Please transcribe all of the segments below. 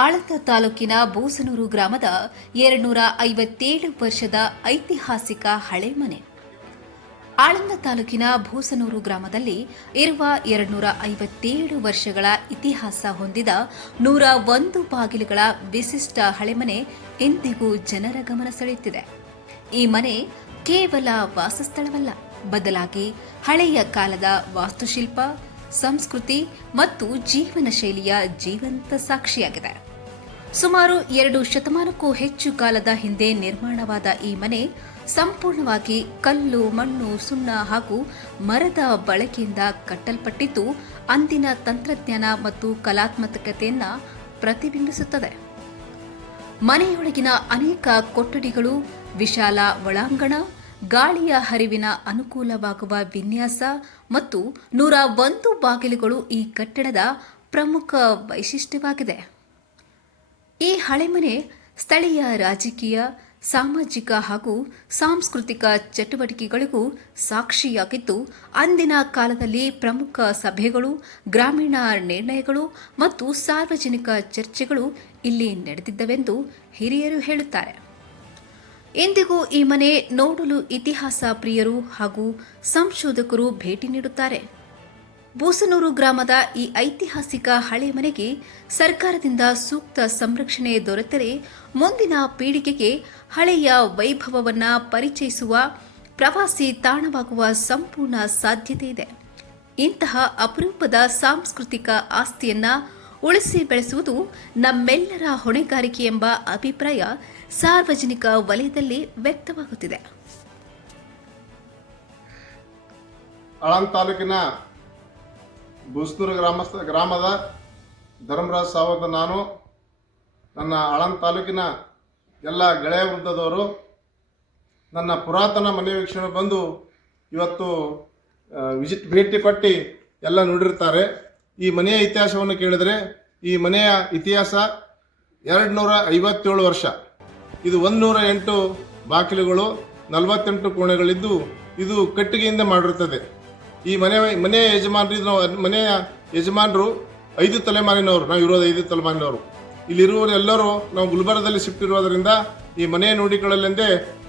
ಆಳಂದ ತಾಲೂಕಿನ ಬೂಸನೂರು ಗ್ರಾಮದ 257 ವರ್ಷದ ಐತಿಹಾಸಿಕ ಹಳೆ ಮನೆ. ಆಳಂದ ತಾಲೂಕಿನ ಬೂಸನೂರು ಗ್ರಾಮದಲ್ಲಿ ಇರುವ 257 ವರ್ಷಗಳ ಇತಿಹಾಸ ಹೊಂದಿದ 101 ಬಾಗಿಲುಗಳ ವಿಶಿಷ್ಟ ಹಳೆಮನೆ ಇಂದಿಗೂ ಜನರ ಗಮನ ಸೆಳೆಯುತ್ತಿದೆ. ಈ ಮನೆ ಕೇವಲ ವಾಸಸ್ಥಳವಲ್ಲ, ಬದಲಾಗಿ ಹಳೆಯ ಕಾಲದ ವಾಸ್ತುಶಿಲ್ಪ, ಸಂಸ್ಕೃತಿ ಮತ್ತು ಜೀವನ ಶೈಲಿಯ ಜೀವಂತ ಸಾಕ್ಷಿಯಾಗಿದೆ. ಸುಮಾರು 2 ಶತಮಾನಕ್ಕೂ ಹೆಚ್ಚು ಕಾಲದ ಹಿಂದೆ ನಿರ್ಮಾಣವಾದ ಈ ಮನೆ ಸಂಪೂರ್ಣವಾಗಿ ಕಲ್ಲು, ಮಣ್ಣು, ಸುಣ್ಣ ಹಾಗೂ ಮರದ ಬಳಕೆಯಿಂದ ಕಟ್ಟಲ್ಪಟ್ಟಿದ್ದು, ಅಂದಿನ ತಂತ್ರಜ್ಞಾನ ಮತ್ತು ಕಲಾತ್ಮಕತೆಯನ್ನು ಪ್ರತಿಬಿಂಬಿಸುತ್ತದೆ. ಮನೆಯೊಳಗಿನ ಅನೇಕ ಕೊಠಡಿಗಳು, ವಿಶಾಲ ಒಳಾಂಗಣ, ಗಾಳಿಯ ಹರಿವಿನ ಅನುಕೂಲವಾಗುವ ವಿನ್ಯಾಸ ಮತ್ತು 101 ಬಾಗಿಲುಗಳು ಈ ಕಟ್ಟಡದ ಪ್ರಮುಖ ವೈಶಿಷ್ಟ್ಯವಾಗಿದೆ. ಈ ಹಳೆಮನೆ ಸ್ಥಳೀಯ ರಾಜಕೀಯ, ಸಾಮಾಜಿಕ ಹಾಗೂ ಸಾಂಸ್ಕೃತಿಕ ಚಟುವಟಿಕೆಗಳಿಗೂ ಸಾಕ್ಷಿಯಾಗಿದ್ದು, ಅಂದಿನ ಕಾಲದಲ್ಲಿ ಪ್ರಮುಖ ಸಭೆಗಳು, ಗ್ರಾಮೀಣ ನಿರ್ಣಯಗಳು ಮತ್ತು ಸಾರ್ವಜನಿಕ ಚರ್ಚೆಗಳು ಇಲ್ಲಿ ನಡೆದಿದ್ದವೆಂದು ಹಿರಿಯರು ಹೇಳುತ್ತಾರೆ. ಇಂದಿಗೂ ಈ ಮನೆ ನೋಡಲು ಇತಿಹಾಸ ಪ್ರಿಯರು ಹಾಗೂ ಸಂಶೋಧಕರು ಭೇಟಿ ನೀಡುತ್ತಾರೆ. ಬೂಸನೂರು ಗ್ರಾಮದ ಈ ಐತಿಹಾಸಿಕ ಹಳೆ ಮನೆಗೆ ಸರ್ಕಾರದಿಂದ ಸೂಕ್ತ ಸಂರಕ್ಷಣೆ ದೊರೆತರೆ ಮುಂದಿನ ಪೀಳಿಗೆಗೆ ಹಳೆಯ ವೈಭವವನ್ನು ಪರಿಚಯಿಸುವ ಪ್ರವಾಸಿ ತಾಣವಾಗುವ ಸಂಪೂರ್ಣ ಸಾಧ್ಯತೆ ಇದೆ. ಇಂತಹ ಅಪರೂಪದ ಸಾಂಸ್ಕೃತಿಕ ಆಸ್ತಿಯನ್ನು ಉಳಿಸಿ ಬೆಳೆಸುವುದು ನಮ್ಮೆಲ್ಲರ ಹೊಣೆಗಾರಿಕೆ ಎಂಬ ಅಭಿಪ್ರಾಯ ಸಾರ್ವಜನಿಕ ವಲಯದಲ್ಲಿ ವ್ಯಕ್ತವಾಗುತ್ತಿದೆ. ಆಳಂದ ತಾಲೂಕಿನ ಬೂಸನೂರು ಗ್ರಾಮದ ಧರ್ಮರಾಜ್ ಸಾವರ್ದ ನಾನು, ನನ್ನ ಆಳಂದ ತಾಲೂಕಿನ ಎಲ್ಲ ಗೆಳೆಯ ವೃಂದದವರು ನನ್ನ ಪುರಾತನ ಮನೆ ವೀಕ್ಷಣೆ ಬಂದು ಇವತ್ತು ಭೇಟಿ ಕೊಟ್ಟು ಎಲ್ಲ ನೋಡಿರ್ತಾರೆ. ಈ ಮನೆಯ ಇತಿಹಾಸವನ್ನು ಕೇಳಿದರೆ, ಈ ಮನೆಯ ಇತಿಹಾಸ 257 ವರ್ಷ. ಇದು 108 ಬಾಗಿಲುಗಳು, 48 ಕೋಣೆಗಳಿದ್ದು ಇದು ಕಟ್ಟಿಗೆಯಿಂದ ಮಾಡಿರುತ್ತದೆ. ಈ ಮನೆಯ ಯಜಮಾನರು 5 ತಲೆಮಾರಿನವರು. ನಾವು ಇರೋದು 5 ತಲೆಮಾರಿನವರು. ಇಲ್ಲಿರುವವರು ಎಲ್ಲರೂ ನಾವು ಗುಲ್ಬರ್ಗದಲ್ಲಿ ಶಿಫ್ಟ್ ಇರೋದರಿಂದ ಈ ಮನೆ ನೋಡಿಕೊಳ್ಳಲೆಂದೇ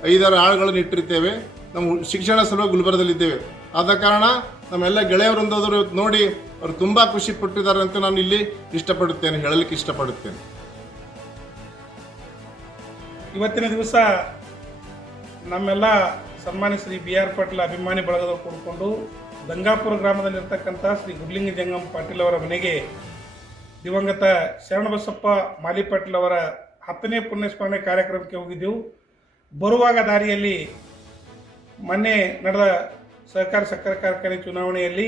5-6 ಆಳುಗಳನ್ನು ಇಟ್ಟಿರ್ತೇವೆ. ನಾವು ಶಿಕ್ಷಣ ಸಲುವಾಗಿ ಗುಲ್ಬರ್ಗದಲ್ಲಿದ್ದೇವೆ. ಆದ ಕಾರಣ ನಮ್ಮೆಲ್ಲ ಗೆಳೆಯವರೊಂದಾದರೂ ನೋಡಿ ಅವರು ತುಂಬ ಖುಷಿ ಪಟ್ಟಿದ್ದಾರೆ ಅಂತ ನಾನು ಇಲ್ಲಿ ಹೇಳಲಿಕ್ಕೆ ಇಷ್ಟಪಡುತ್ತೇನೆ. ಇವತ್ತಿನ ದಿವಸ ನಮ್ಮೆಲ್ಲ ಸನ್ಮಾನ್ಯ ಶ್ರೀ BR ಪಾಟೀಲ್ ಅಭಿಮಾನಿ ಬಳಗದವರು ಕೂಡಿಕೊಂಡು ದಂಗಾಪುರ ಗ್ರಾಮದಲ್ಲಿರ್ತಕ್ಕಂಥ ಶ್ರೀ ಗುಡ್ಲಿಂಗ ಜಂಗಮ್ ಪಾಟೀಲ್ ಅವರ ಮನೆಗೆ ದಿವಂಗತ ಶರಣಬಸಪ್ಪ ಮಾಲಿ ಪಾಟೀಲ್ ಅವರ 10ನೇ ಪುಣ್ಯಸ್ಮರಣೆ ಕಾರ್ಯಕ್ರಮಕ್ಕೆ ಹೋಗಿದ್ದೆವು. ಬರುವಾಗ ದಾರಿಯಲ್ಲಿ ಮೊನ್ನೆ ನಡೆದ ಸಹಕಾರ ಸಕ್ಕರೆ ಕಾರ್ಖಾನೆ ಚುನಾವಣೆಯಲ್ಲಿ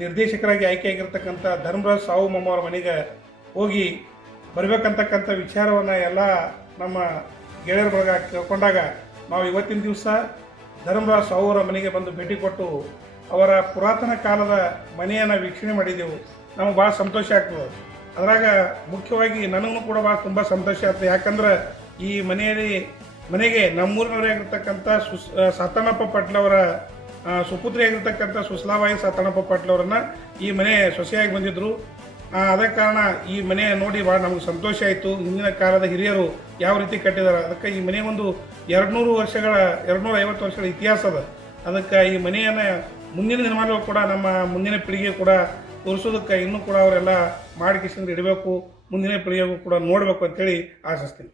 ನಿರ್ದೇಶಕರಾಗಿ ಆಯ್ಕೆಯಾಗಿರ್ತಕ್ಕಂಥ ಧರ್ಮರಾಜ್ ಸಾವು ಅವರ ಮನೆಗೆ ಹೋಗಿ ಬರಬೇಕಂತಕ್ಕಂಥ ವಿಚಾರವನ್ನು ಎಲ್ಲ ನಮ್ಮ ಗೆಳೆಯರ ಬಳಗ ಕೇಳ್ಕೊಂಡಾಗ ನಾವು ಇವತ್ತಿನ ದಿವಸ ಧರ್ಮರಾಜ್ ಸಾವು ಅವರ ಮನೆಗೆ ಬಂದು ಭೇಟಿ ಕೊಟ್ಟು ಅವರ ಪುರಾತನ ಕಾಲದ ಮನೆಯನ್ನು ವೀಕ್ಷಣೆ ಮಾಡಿದೆವು. ನಮಗೆ ಭಾಳ ಸಂತೋಷ ಆಗ್ತದೆ. ಅದರಾಗ ಮುಖ್ಯವಾಗಿ ನನಗೂ ಕೂಡ ಭಾಳ ತುಂಬ ಸಂತೋಷ ಆಗ್ತದೆ. ಯಾಕಂದ್ರೆ ಈ ಮನೆಗೆ ನಮ್ಮೂರಿನವರಾಗಿರ್ತಕ್ಕಂಥ ಸಾತಣ್ಣಪ್ಪ ಪಾಟೀಲ್ ಅವರ ಸುಪುತ್ರಿಯಾಗಿರ್ತಕ್ಕಂಥ ಸುಸ್ಲಾಬಾಯಿ ಸಾತಣ್ಣಪ್ಪ ಪಾಟೀಲ್ ಅವರನ್ನು ಈ ಮನೆ ಸೊಸೆಯಾಗಿ ಬಂದಿದ್ದರು. ಅದೇ ಕಾರಣ ಈ ಮನೆ ನೋಡಿ ಭಾಳ ನಮಗೆ ಸಂತೋಷ ಆಯಿತು. ಹಿಂದಿನ ಕಾಲದ ಹಿರಿಯರು ಯಾವ ರೀತಿ ಕಟ್ಟಿದ್ದಾರೆ, ಅದಕ್ಕೆ ಈ ಮನೆ ಒಂದು 250 ವರ್ಷಗಳ ಇತಿಹಾಸ ಅದ. ಅದಕ್ಕೆ ಈ ಮನೆಯನ್ನು ಮುಂದಿನ ದಿನಮಾನಗಳು ಕೂಡ ನಮ್ಮ ಮುಂದಿನ ಪೀಳಿಗೆ ಕೂಡ ತೋರಿಸೋದಕ್ಕೆ ಇನ್ನೂ ಕೂಡ ಅವರೆಲ್ಲ ಮಾಡಿ ಕಿಸಿಂದ ಇಡಬೇಕು, ಮುಂದಿನ ಪೀಳಿಗೆಗೂ ಕೂಡ ನೋಡಬೇಕು ಅಂತೇಳಿ ಆಶಿಸ್ತೀನಿ.